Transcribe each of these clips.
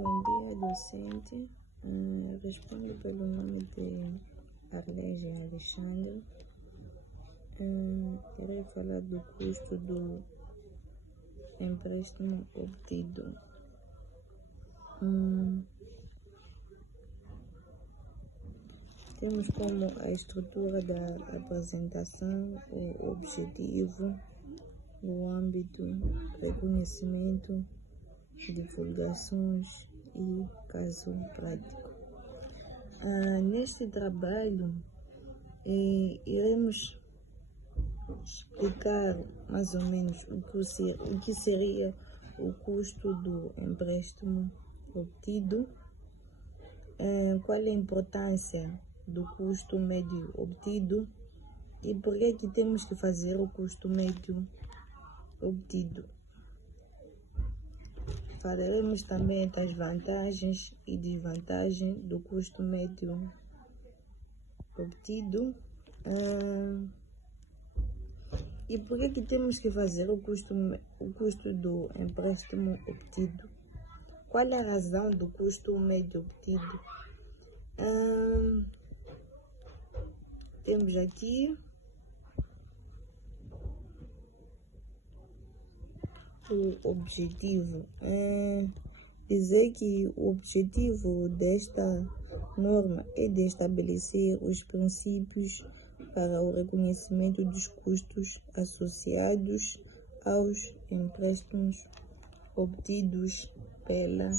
bom dia, docente. Respondo pelo nome de Arlege Alexandre. Irei falar do custo do empréstimo obtido. Temos como a estrutura da apresentação, o objetivo, o âmbito, reconhecimento, divulgações e caso prático. Neste trabalho, iremos explicar mais ou menos o que seria o custo do empréstimo obtido, qual é a importância do custo médio obtido e por que temos que fazer o custo médio obtido. Falaremos também das vantagens e desvantagens do custo médio obtido. E por que temos que fazer o custo do empréstimo obtido? Qual é a razão do custo médio obtido? Temos aqui o objetivo. Dizer que o objetivo desta norma é de estabelecer os princípios para o reconhecimento dos custos associados aos empréstimos obtidos pela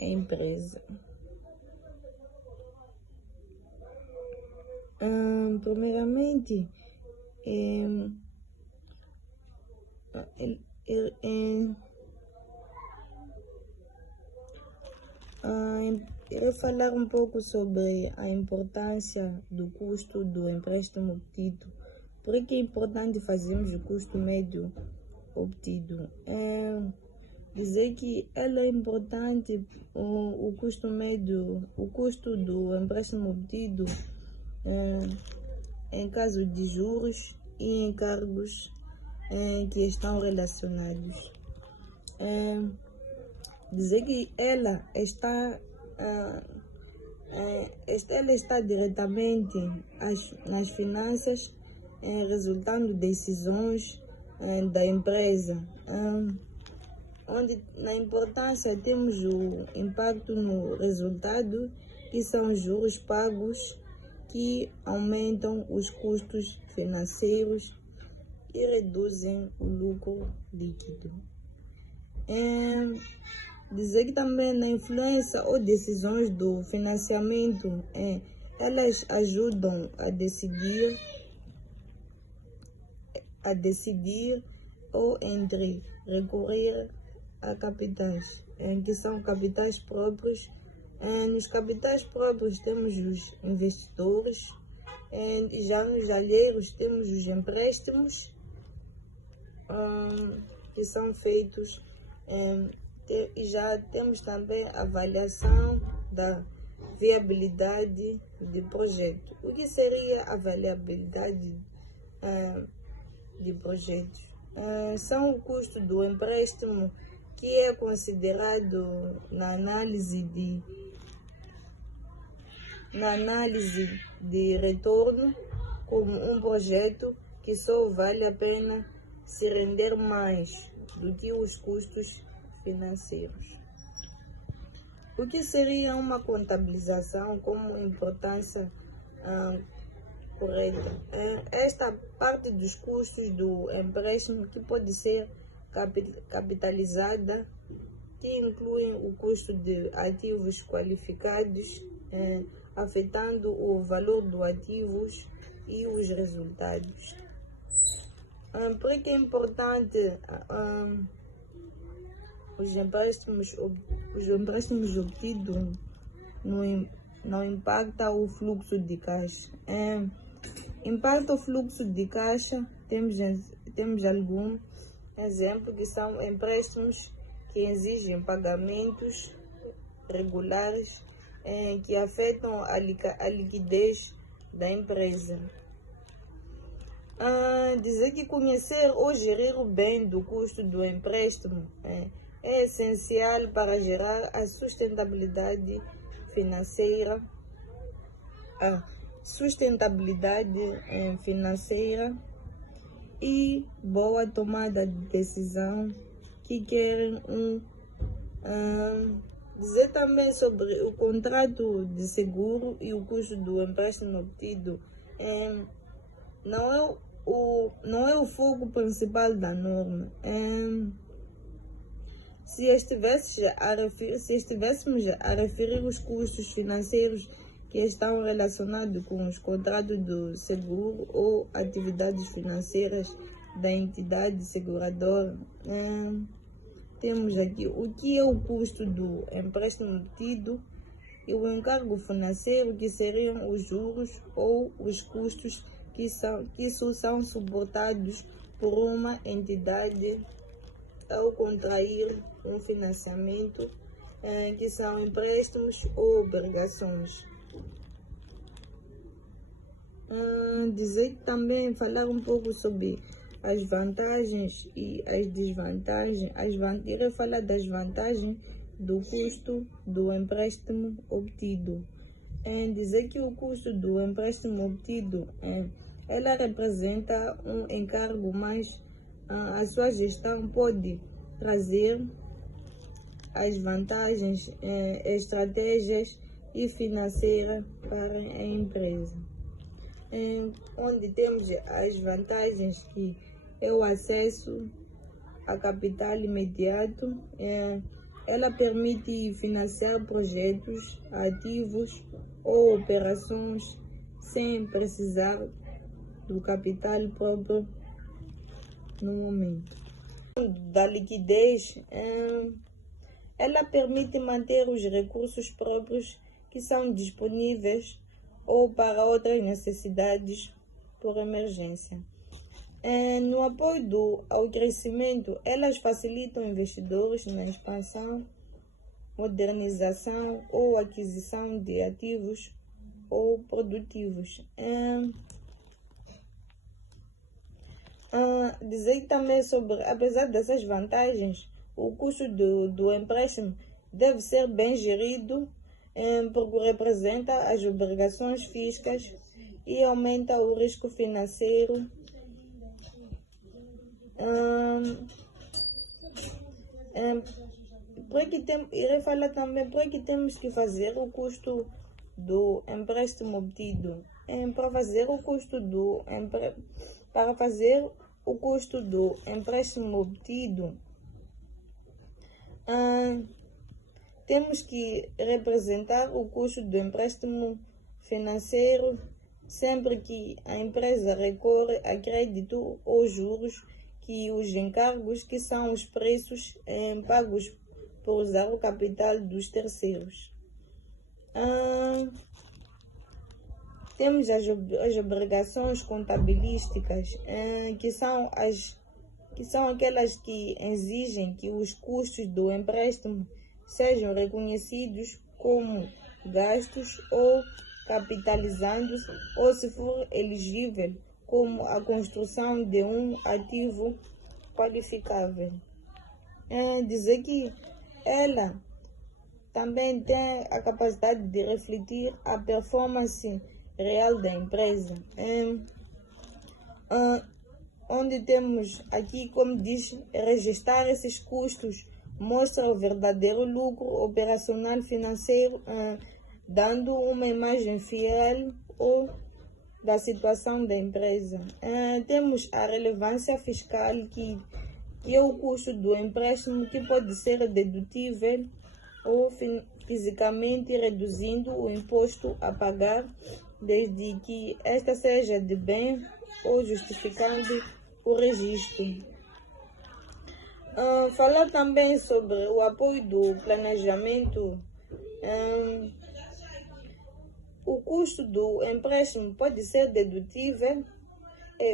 empresa. Primeiramente, irei falar um pouco sobre a importância do custo do empréstimo obtido. Por que é importante fazermos o custo médio obtido? Dizer que ela é importante, o custo médio, o custo do empréstimo obtido em caso de juros e encargos que estão relacionados. Dizer que ela está diretamente nas finanças, resultando de decisões da empresa, onde na importância temos o impacto no resultado, que são os juros pagos, que aumentam os custos financeiros e reduzem o lucro líquido. Dizer que também na influência ou decisões do financiamento, elas ajudam a decidir ou entre recorrer a capitais, que são capitais próprios. Nos capitais próprios temos os investidores, e já nos alheios temos os empréstimos que são feitos, e já temos também a avaliação da viabilidade de projeto. O que seria a viabilidade de projetos? São o custo do empréstimo que é considerado na análise de retorno como um projeto que só vale a pena se render mais do que os custos financeiros. O que seria uma contabilização como importância correta? Esta parte dos custos do empréstimo que pode ser capitalizada, que incluem o custo de ativos qualificados, afetando o valor dos ativos e os resultados. Por que é importante os empréstimos obtidos não impacta o fluxo de caixa? Impacta o fluxo de caixa, temos algum exemplo que são empréstimos que exigem pagamentos regulares, que afetam a liquidez da empresa. Dizer que conhecer ou gerir o bem do custo do empréstimo é essencial para gerar a sustentabilidade financeira, e boa tomada de decisão que querem dizer também sobre o contrato de seguro e o custo do empréstimo obtido. Não é o foco principal da norma. Se estivéssemos a referir os custos financeiros que estão relacionados com os contratos do seguro ou atividades financeiras da entidade seguradora, temos aqui o que é o custo do empréstimo obtido e o encargo financeiro, que seriam os juros ou os custos que são suportados por uma entidade ao contrair um financiamento, que são empréstimos ou obrigações. Dizer também, falar um pouco sobre as vantagens e as desvantagens. Irei falar das vantagens do custo do empréstimo obtido. Dizer que o custo do empréstimo obtido, ela representa um encargo, mas a sua gestão pode trazer as vantagens, estratégias e financeiras para a empresa. Onde temos as vantagens, que é o acesso a capital imediato. Ela permite financiar projetos, ativos ou operações sem precisar do capital próprio no momento. Da liquidez, ela permite manter os recursos próprios que são disponíveis ou para outras necessidades por emergência. No apoio ao crescimento, elas facilitam investidores na expansão, modernização ou aquisição de ativos ou produtivos. Dizer também sobre, apesar dessas vantagens, o custo do empréstimo deve ser bem gerido, porque representa as obrigações fiscais e aumenta o risco financeiro. Irei falar também por que temos que fazer o custo do empréstimo obtido. Para fazer o custo do empréstimo obtido, temos que representar o custo do empréstimo financeiro sempre que a empresa recorre a crédito ou juros, que os encargos, que são os preços pagos por usar o capital dos terceiros. Temos as obrigações contabilísticas, que são aquelas que exigem que os custos do empréstimo sejam reconhecidos como gastos ou capitalizados, ou, se for elegível, como a construção de um ativo qualificável. Dizer que ela também tem a capacidade de refletir a performance real da empresa, onde temos aqui, como diz, registrar esses custos mostra o verdadeiro lucro operacional financeiro, dando uma imagem fiel da situação da empresa. Temos a relevância fiscal, que é o custo do empréstimo, que pode ser dedutível ou fisicamente, reduzindo o imposto a pagar, desde que esta seja de bem ou justificando o registro. Falar também sobre o apoio do planejamento. O custo do empréstimo pode ser dedutível.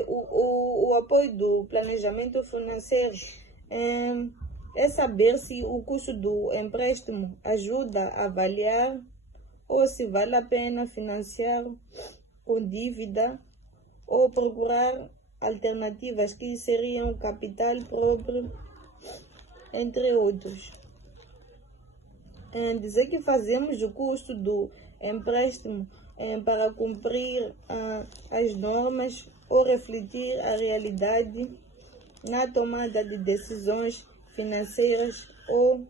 O apoio do planejamento financeiro é saber se o custo do empréstimo ajuda a avaliar ou se vale a pena financiar com dívida ou procurar alternativas que seriam capital próprio. entre outros. Dizer que fazemos o custo do empréstimo para cumprir as normas ou refletir a realidade na tomada de decisões financeiras ou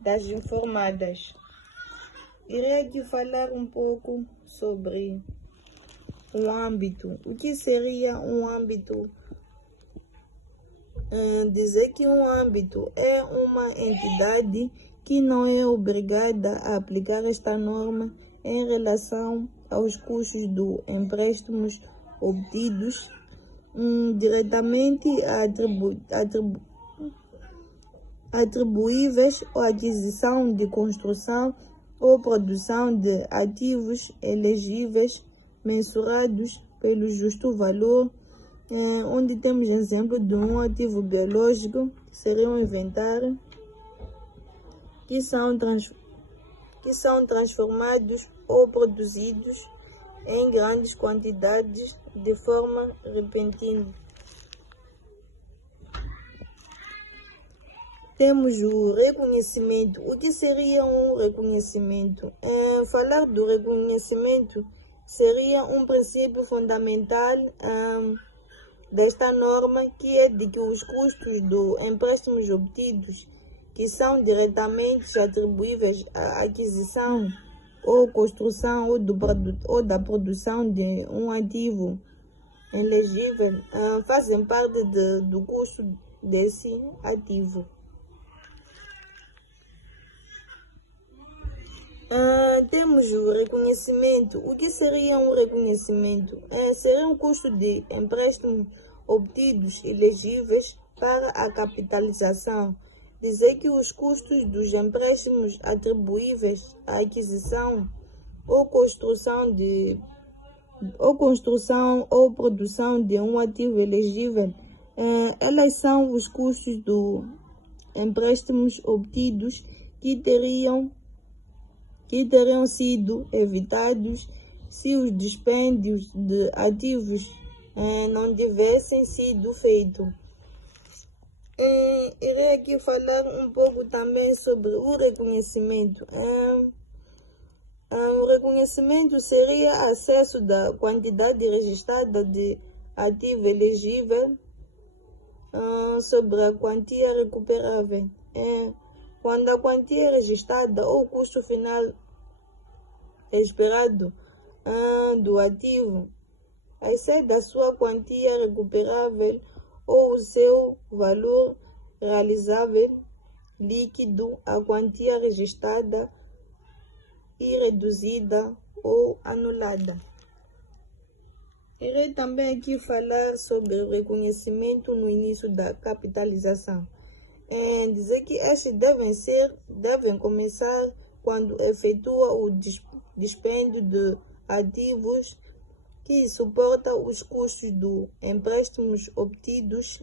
das informadas. Irei aqui falar um pouco sobre o âmbito. O que seria um âmbito? Dizer que um âmbito é uma entidade que não é obrigada a aplicar esta norma em relação aos custos dos empréstimos obtidos diretamente atribuíveis à aquisição de construção ou produção de ativos elegíveis mensurados pelo justo valor, onde temos exemplo de um ativo biológico, que seria um inventário, que são transformados ou produzidos em grandes quantidades de forma repentina. Temos o reconhecimento. O que seria um reconhecimento? Falar do reconhecimento seria um princípio fundamental desta norma, que é de que os custos dos empréstimos obtidos, que são diretamente atribuíveis à aquisição ou construção ou da produção de um ativo elegível, fazem parte do custo desse ativo. Temos o reconhecimento. O que seria um reconhecimento? Seria um custo de empréstimo obtidos elegíveis para a capitalização. Dizer que os custos dos empréstimos atribuíveis à aquisição ou construção ou produção de um ativo elegível, elas são os custos dos empréstimos obtidos que teriam sido evitados se os dispêndios de ativos não tivessem sido feitos. Irei aqui falar um pouco também sobre o reconhecimento. O reconhecimento seria acesso da quantidade registrada de ativo elegível sobre a quantia recuperável. Quando a quantia é registrada ou o custo final esperado do ativo excede a sua quantia recuperável ou o seu valor realizável líquido, a quantia registrada e reduzida ou anulada. Irei também aqui falar sobre o reconhecimento no início da capitalização. Dizer que estes devem começar quando efetua o dispêndio de ativos que suporta os custos dos empréstimos obtidos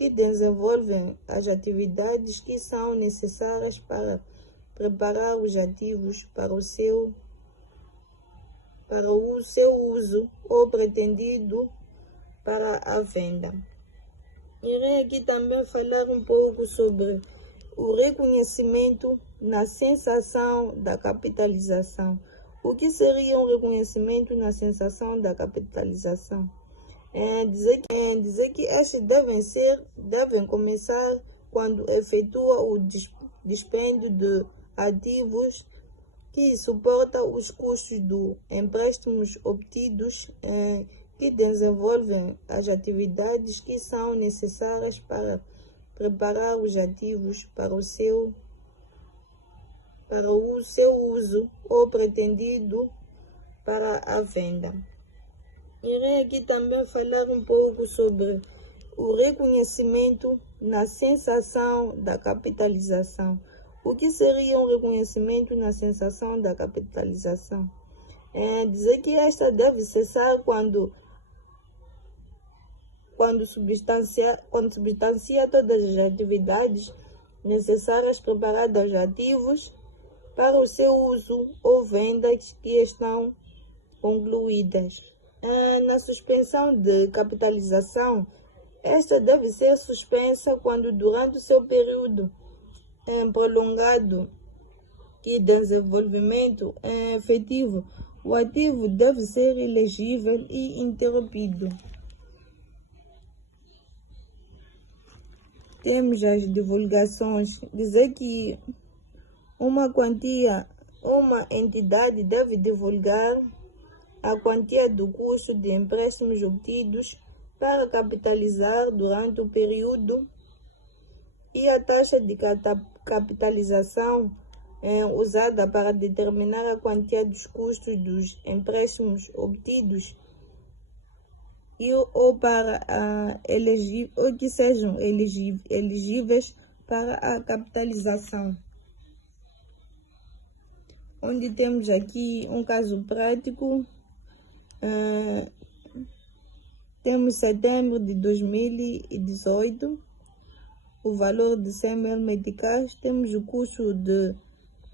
e desenvolvem as atividades que são necessárias para preparar os ativos para o seu uso ou pretendido para a venda. Irei aqui também falar um pouco sobre o reconhecimento na sensação da capitalização. O que seria um reconhecimento na sensação da capitalização? Dizer que estes devem começar quando efetua o dispêndio de ativos que suporta os custos dos empréstimos obtidos que desenvolvem as atividades que são necessárias para preparar os ativos para o seu uso ou pretendido para a venda. Irei aqui também falar um pouco sobre o reconhecimento na sensação da capitalização. O que seria um reconhecimento na sensação da capitalização? Dizer que esta deve cessar quando substancia todas as atividades necessárias preparadas aos ativos para o seu uso ou vendas que estão concluídas. Na suspensão de capitalização, Esta deve ser suspensa quando, durante o seu período prolongado de desenvolvimento efetivo, o ativo deve ser elegível e interrompido. Temos as divulgações. Dizer que uma entidade deve divulgar a quantia do custo de empréstimos obtidos para capitalizar durante o período e a taxa de capitalização usada para determinar a quantia dos custos dos empréstimos obtidos ou que sejam elegíveis para a capitalização. Onde temos aqui um caso prático. Temos setembro de 2018, o valor de 100 mil meticais. Temos o custo de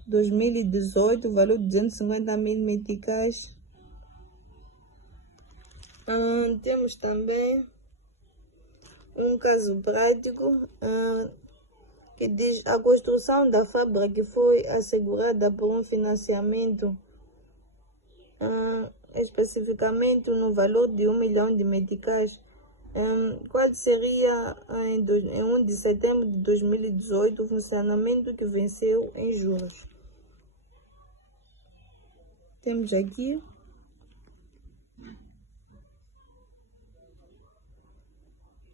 2018, o valor de 250 mil meticais. Temos também um caso prático que diz a construção da fábrica que foi assegurada por um financiamento especificamente no valor de 1 milhão de meticais. Qual seria em 1 de setembro de 2018 o funcionamento que venceu em juros? Temos aqui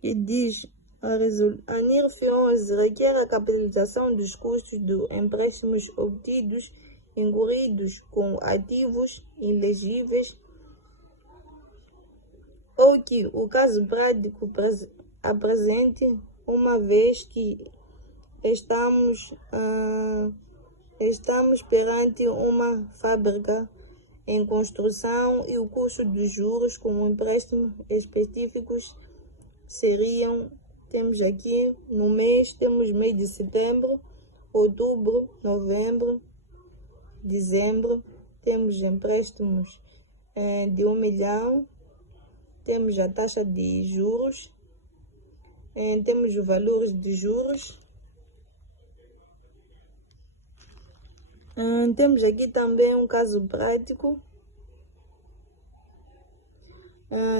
que diz a NIRF 11 requer a capitalização dos custos de empréstimos obtidos incorridos com ativos ilegíveis, ou que o caso prático apresente, uma vez que estamos perante uma fábrica em construção e o custo dos juros com empréstimos específicos seriam, temos aqui no mês, temos mês de setembro, outubro, novembro, dezembro. Temos empréstimos de 1 milhão, temos a taxa de juros, temos os valores de juros. Temos aqui também um caso prático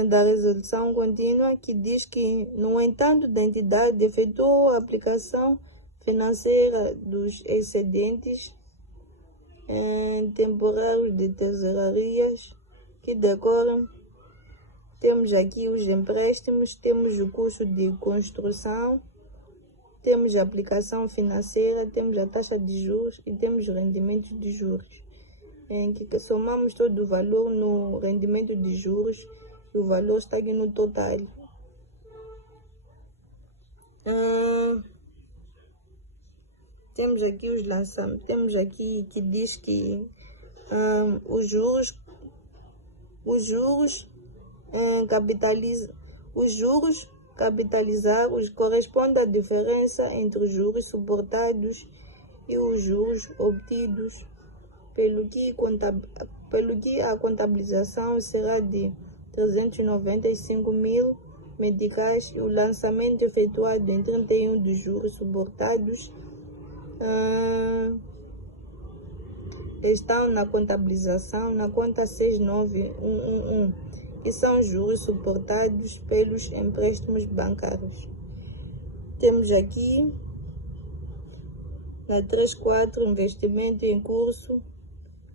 da resolução contínua que diz que, no entanto, a entidade efetuou a aplicação financeira dos excedentes temporários de tesourarias que decorrem. Temos aqui os empréstimos, temos o custo de construção, temos a aplicação financeira, temos a taxa de juros e temos o rendimento de juros, em que somamos todo o valor no rendimento de juros e o valor está aqui no total. Temos aqui os lançamentos, temos aqui que diz que os juros capitalizados corresponde à diferença entre os juros suportados e os juros obtidos, pelo que a contabilização será de 395 mil meticais e o lançamento efetuado em 31 de juros suportados estão na contabilização na conta 69111, que são juros suportados pelos empréstimos bancários. Temos aqui na 34 investimento em curso,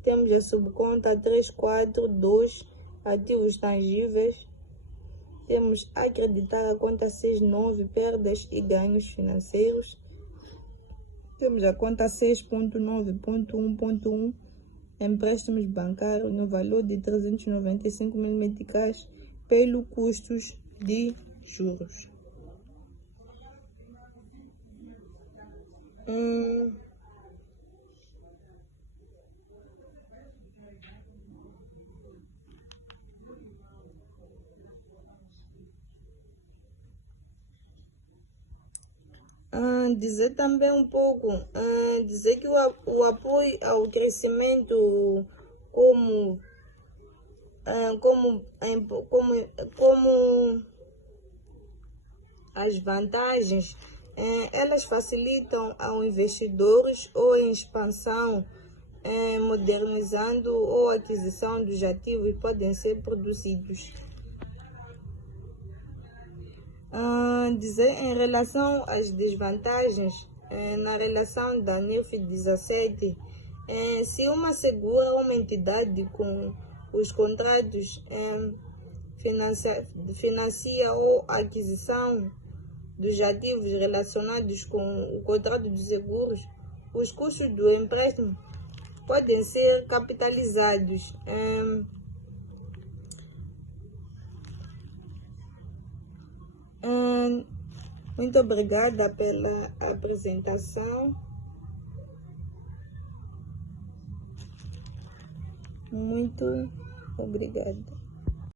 temos a subconta 342 ativos tangíveis, temos acreditar a conta 69 perdas e ganhos financeiros, temos a conta 6.9.1.1 empréstimos bancários no valor de 395 mil meticais pelo custos de juros. Dizer também um pouco, dizer que o apoio ao crescimento como As vantagens, elas facilitam ao investidores ou em expansão, modernizando ou aquisição dos ativos podem ser produzidos. Dizer em relação às desvantagens, na relação da NIF 17, se uma segura uma entidade com os contratos financia ou aquisição dos ativos relacionados com o contrato de seguros, os custos do empréstimo podem ser capitalizados. Muito obrigada pela apresentação. Muito obrigada.